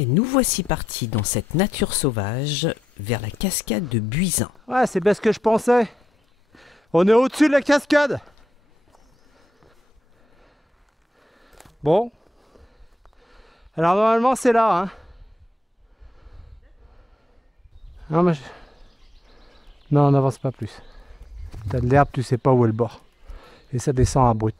Et nous voici partis dans cette nature sauvage vers la cascade de Buisin. Ouais, c'est bien ce que je pensais. On est au-dessus de la cascade. Bon. Alors normalement c'est là. Hein. Non, mais non, on n'avance pas plus. T'as de l'herbe, tu sais pas où est le bord. Et ça descend à brut.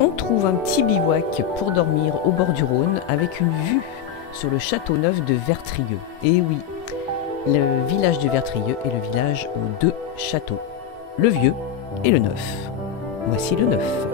On trouve un petit bivouac pour dormir au bord du Rhône avec une vue sur le château neuf de Vertrieux. Et oui, le village de Vertrieux est le village aux deux châteaux, le vieux et le neuf. Voici le neuf.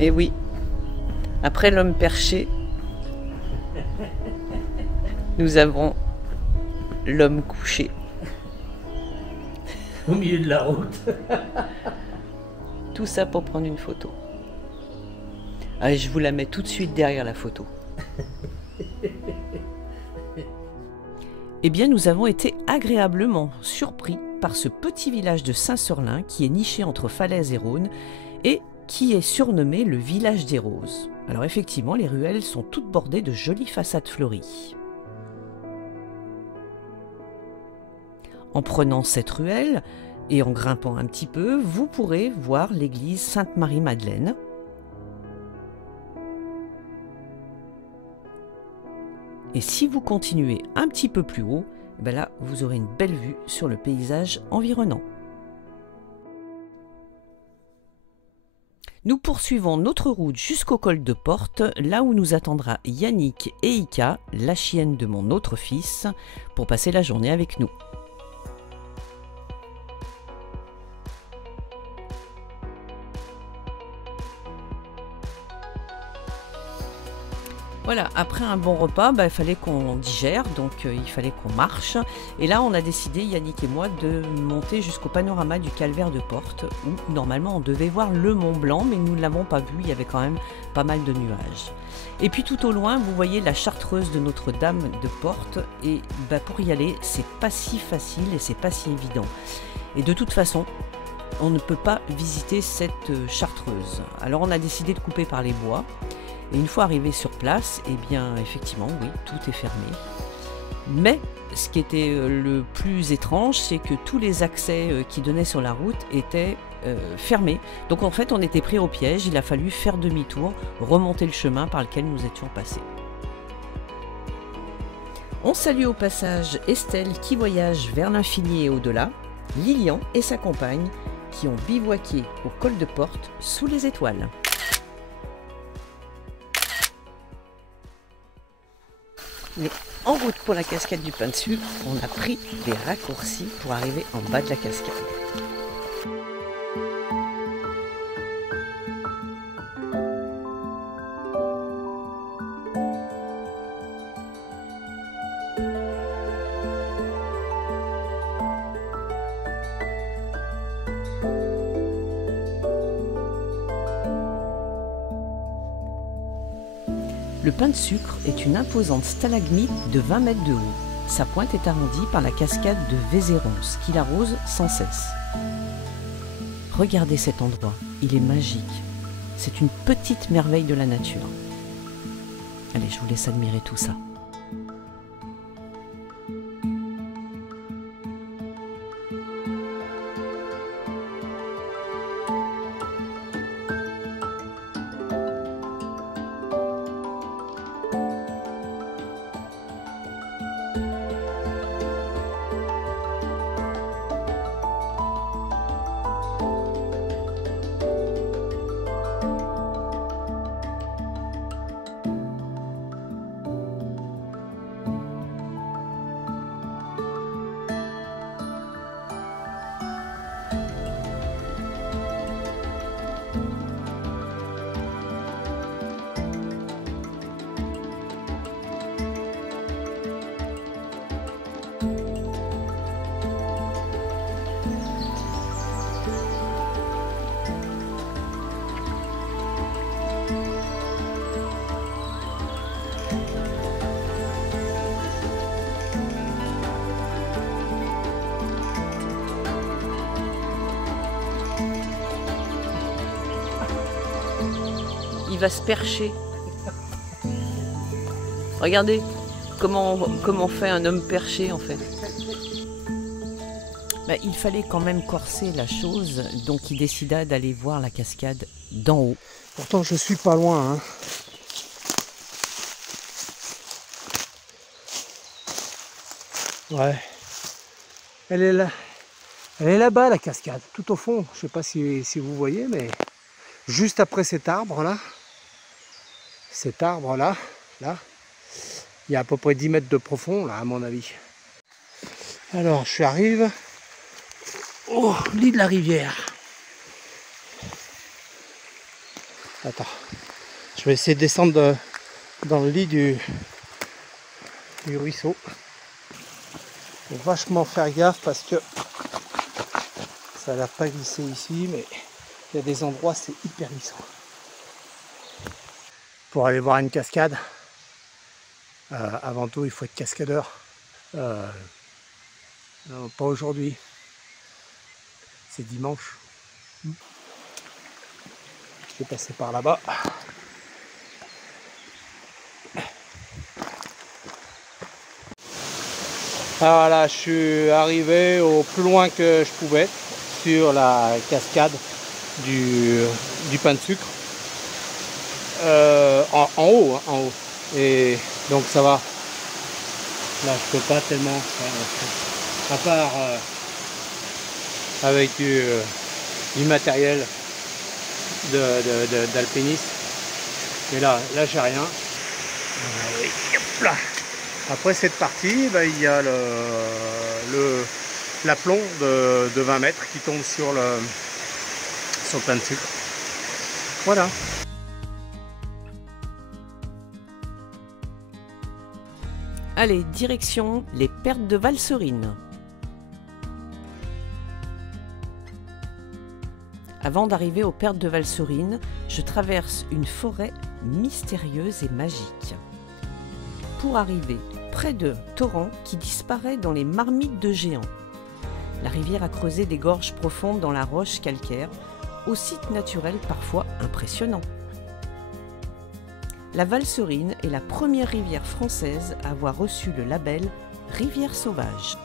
Et oui, après l'homme perché, nous avons l'homme couché. Au milieu de la route. Tout ça pour prendre une photo. Allez, je vous la mets tout de suite derrière la photo. Eh bien, nous avons été agréablement surpris par ce petit village de Saint-Sorlin qui est niché entre Falaise et Rhône et qui est surnommé le village des roses. Alors effectivement, les ruelles sont toutes bordées de jolies façades fleuries. En prenant cette ruelle et en grimpant un petit peu, vous pourrez voir l'église Sainte-Marie-Madeleine. Et si vous continuez un petit peu plus haut, ben là, vous aurez une belle vue sur le paysage environnant. Nous poursuivons notre route jusqu'au col de Porte, là où nous attendra Yannick et Ika, la chienne de mon autre fils, pour passer la journée avec nous. Voilà, après un bon repas, il fallait qu'on digère, donc il fallait qu'on marche. Et là, on a décidé, Yannick et moi, de monter jusqu'au panorama du calvaire de Porte, où normalement on devait voir le Mont Blanc, mais nous ne l'avons pas vu, il y avait quand même pas mal de nuages. Et puis tout au loin, vous voyez la chartreuse de Notre-Dame de Porte, et pour y aller, c'est pas si facile et c'est pas si évident. Et de toute façon, on ne peut pas visiter cette chartreuse. Alors on a décidé de couper par les bois. Et une fois arrivé sur place, eh bien effectivement, oui, tout est fermé. Mais ce qui était le plus étrange, c'est que tous les accès qui donnaient sur la route étaient fermés. Donc en fait, on était pris au piège, il a fallu faire demi-tour, remonter le chemin par lequel nous étions passés. On salue au passage Estelle qui voyage vers l'infini et au-delà, Lilian et sa compagne qui ont bivouaqué au col de Porte sous les étoiles. Mais en route pour la cascade du Pain de Sucre, on a pris des raccourcis pour arriver en bas de la cascade. Le Pain de Sucre est une imposante stalagmite de 20 mètres de haut. Sa pointe est arrondie par la cascade de Vézérance qui l'arrose sans cesse. Regardez cet endroit, il est magique. C'est une petite merveille de la nature. Allez, je vous laisse admirer tout ça. va se percher. Regardez comment fait un homme perché en fait. Bah, il fallait quand même corser la chose, donc il décida d'aller voir la cascade d'en haut. Pourtant je suis pas loin, hein. Ouais. Elle est là. Elle est là-bas la cascade, tout au fond. Je sais pas si vous voyez, mais juste après cet arbre-là, là, il y a à peu près 10 mètres de profond, là, à mon avis. Alors, je arrive au lit de la rivière. Attends, je vais essayer de descendre dans le lit du ruisseau. Faut vachement faire gaffe parce que ça n'a pas glissé ici, mais il y a des endroits c'est hyper glissant. Pour aller voir une cascade, avant tout il faut être cascadeur. Non, pas aujourd'hui, c'est dimanche. Je vais passer par là-bas. Alors là, je suis arrivé au plus loin que je pouvais sur la cascade du pain de sucre. En haut, en haut. Et donc ça va. Là, je peux pas tellement. À part avec du matériel d'alpiniste. Et là j'ai rien. Hop là. Après cette partie, il y a l'aplomb de 20 mètres qui tombe sur le pain de sucre. Voilà. Allez, direction les Pertes de Valserine. Avant d'arriver aux Pertes de Valserine, je traverse une forêt mystérieuse et magique. Pour arriver près de torrent qui disparaît dans les marmites de géants. La rivière a creusé des gorges profondes dans la roche calcaire, au site naturel parfois impressionnant. La Valserine est la première rivière française à avoir reçu le label Rivière sauvage.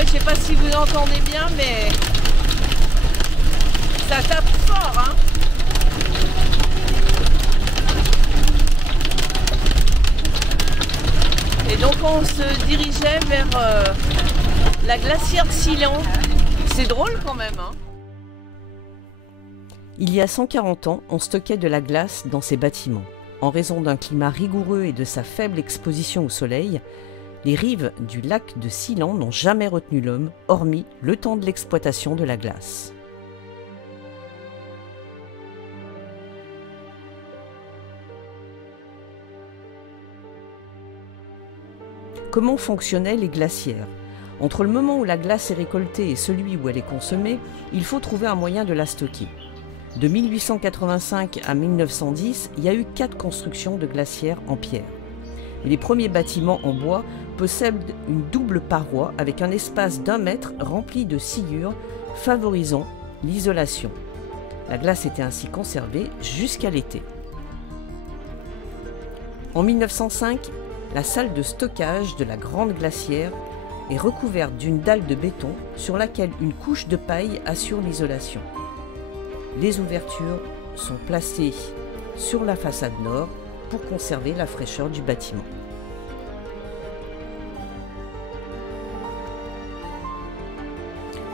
Je sais pas si vous entendez bien, mais ça tape fort, hein. Et donc on se dirigeait vers la glacière de Silan. C'est drôle quand même, hein. Il y a 140 ans, on stockait de la glace dans ces bâtiments. En raison d'un climat rigoureux et de sa faible exposition au soleil, les rives du lac de Silan n'ont jamais retenu l'homme, hormis le temps de l'exploitation de la glace. Comment fonctionnaient les glacières? Entre le moment où la glace est récoltée et celui où elle est consommée, il faut trouver un moyen de la stocker. De 1885 à 1910, il y a eu 4 constructions de glacières en pierre. Et les premiers bâtiments en bois possèdent une double paroi avec un espace d'1 mètre rempli de sciures, favorisant l'isolation. La glace était ainsi conservée jusqu'à l'été. En 1905, la salle de stockage de la grande glacière est recouverte d'une dalle de béton sur laquelle une couche de paille assure l'isolation. Les ouvertures sont placées sur la façade nord pour conserver la fraîcheur du bâtiment.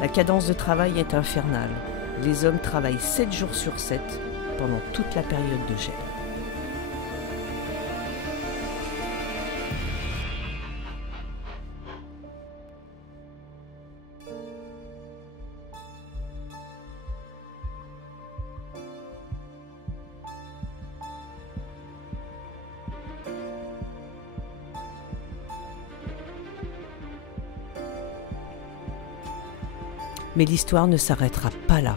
La cadence de travail est infernale. Les hommes travaillent 7 jours sur 7 pendant toute la période de gel. Mais l'histoire ne s'arrêtera pas là.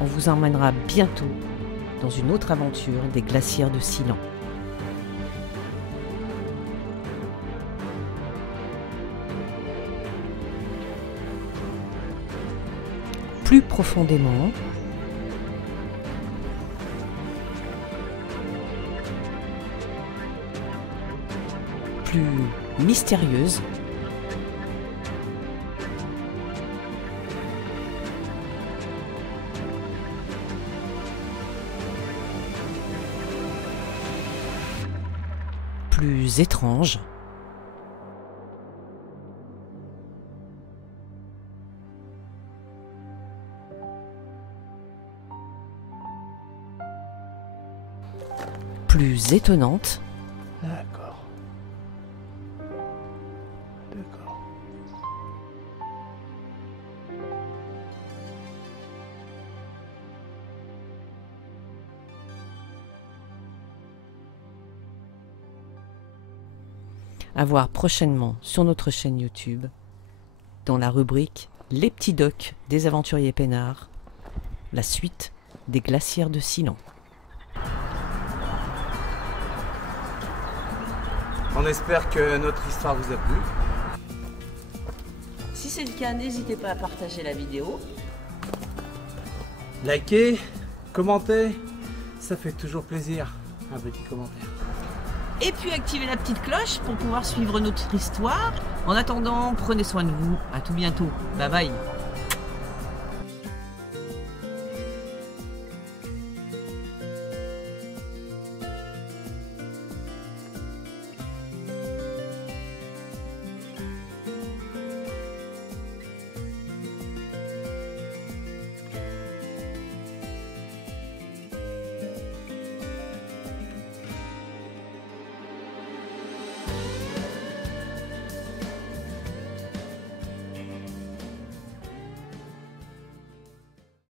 On vous emmènera bientôt dans une autre aventure des glacières de Silan. Plus profondément, plus mystérieuse, plus étrange, plus étonnante. D'accord. D'accord. À voir prochainement sur notre chaîne YouTube, dans la rubrique Les petits docs des aventuriers peinards, la suite des glacières de Silan. On espère que notre histoire vous a plu. Si c'est le cas, n'hésitez pas à partager la vidéo. Likez, commentez, ça fait toujours plaisir, un petit commentaire. Et puis activez la petite cloche pour pouvoir suivre notre histoire. En attendant, prenez soin de vous. À tout bientôt. Bye bye.